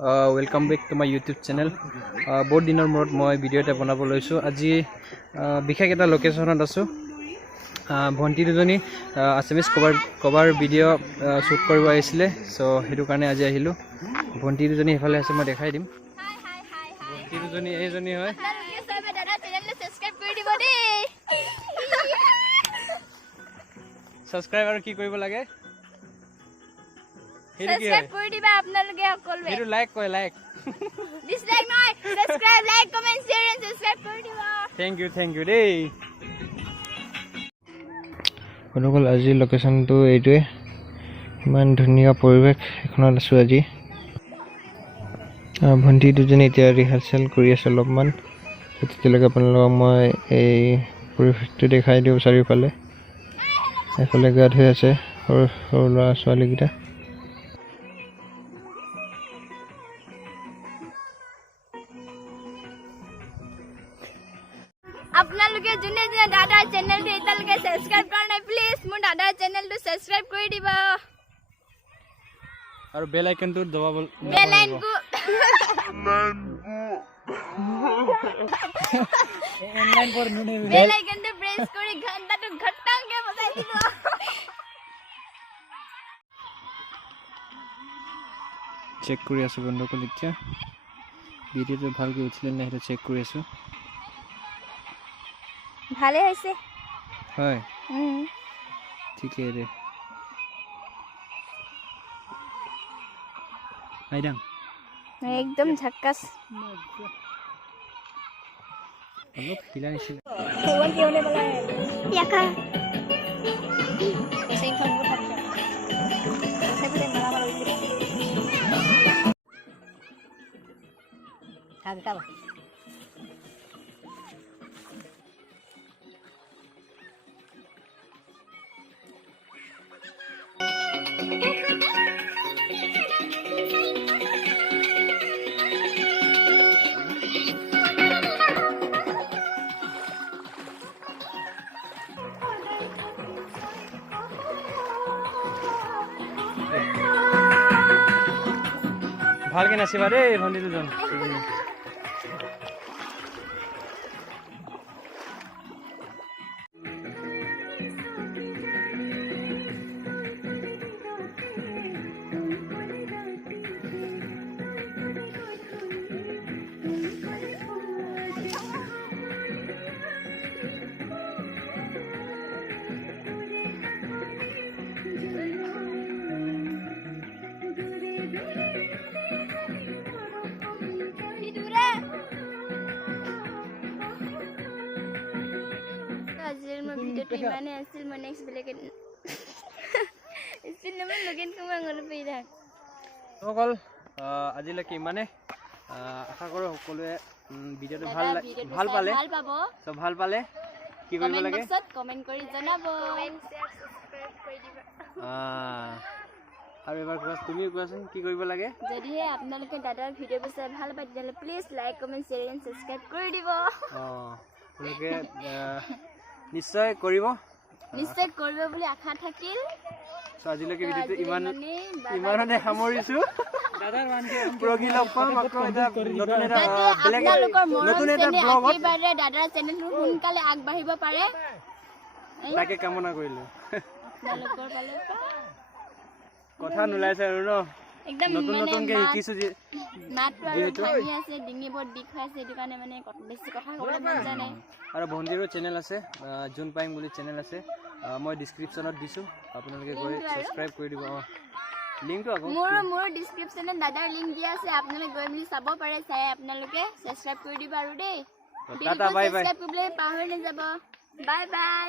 welcome back to my YouTube channel. Both dinor murot moi video ta banabo loisu. Aji bikhak eta location ot asu. Bhanti dujoni Assamese cover video shoot koribo aisile. So hetu karone aji ahilu. Bhanti dujoni efale ase moi dekhai dim. Bhanti dujoni ejoni hoy. Subscribe aru ki koribo lage? Subscribe kori diba apunaluke hokol Hetu like koi like. Dislike noi subscribe like comment share and subscribe kori diba. Thank you dey. bonduhokol আজি location তো এইটোৱে ইমান ধুনীয়া পৰিৱেশ এখনত আছো আজি ভন্টি দুজনী এতিয়া ৰিহাৰ্সেল কৰি আছে অলপমান তেতিয়ালৈকে আপোনালোকক মই এই পৰিৱেশটো দেখাই দিওঁ চাৰিওফালে এফালে গা ধুই আছে সৰু সৰু ল'ৰা ছোৱালীকেইটা আপোনালোকে জুনে জুনে দাদাৰ চেনেলটো এটালৈকে সাবস্ক্ৰাইব কৰা নাই প্লিজ মোৰ দাদাৰ চেনেলটো সাবস্ক্ৰাইব কৰি দিবা আৰু বেল আইকনটো দবাব বেল আইকনটো অনলাইন पर নুনে বেল আইকনটো প্ৰেছ কৰি ঘণ্টাটো ঘটাংকে বজাই দিব চেক কৰি আছো বন্ধুসকল এতিয়া ভিডিওটো ভালকৈ উঠিলে নাই এটা চেক কৰি আছো ভালে হৈছে হয় ঠিকে ৰে আইডাং একদম ঝাক্কাস অলপ হিলা নিছিল কোন কি হলে বলা ইয়াকা সেই খবর থাকে সেপরে মারা হইছে কাকা ভালকে নাচিবা দেই ভন্টি দুজন Gimana hasil next belakan hasil naman login ko mga lupidan সকল আজিলৈকে ইমানে আশা কৰো সকলোৱে ভিডিওটো ভাল পালে সব ভাল পালে কি কৰিব লাগে কমেন্ট কৰি জনাব আৰু এবাৰ ক্লাস তুমি কোৱাচোন কি কৰিব লাগে যদি আপোনালোকে দাদাৰ ভিডিও চাই ভাল পাই তেতিয়াহলে please like comment share and subscribe কৰি দিব আপোনালোকে নিশ্চয় কৰিব বুলি আশা থাকিল আজিলৈকে ভিডিওটো ইমানতে সামৰিছো দাদাৰ মানকে প্ৰগি লগ পাম আকৌ এটা নতুন এটা ব্লগত এবাৰে দাদাৰ চেনেলটো সোনকালে আগবাঢ়িব পাৰে তাকে কামনা কৰিলো আপোনালোকৰ ফালে কথা নুলাইছে আৰু ন একদম নতুনকে শিকিছো যে মাত্ৰ আৰু ভাঙি আছে ডিঙিবোৰ বিষ হৈছে এটো কাৰণে মানে বেছি কথা ক'বলৈ মন যায় নাই আৰু ভন্টিৰো চেনেল আছে জুন পাইং বুলি চেনেল আছে মই ডেসক্ৰিপচনত দিছো আপোনালোকে গৈ সাবস্ক্ৰাইব কৰি দিব লিংকটো আকৌ মোৰ ডেসক্ৰিপচনত দাদাৰ লিংক দিয়া আছে আপোনালোকে গৈ মিলি চাব পাৰে চাই আপোনালোকে সাবস্ক্ৰাইব কৰি দিব আৰু দেই টাটা বাই বাই সাবস্ক্ৰাইব কৰিবলৈ পাহৰি নাযাব বাই বাই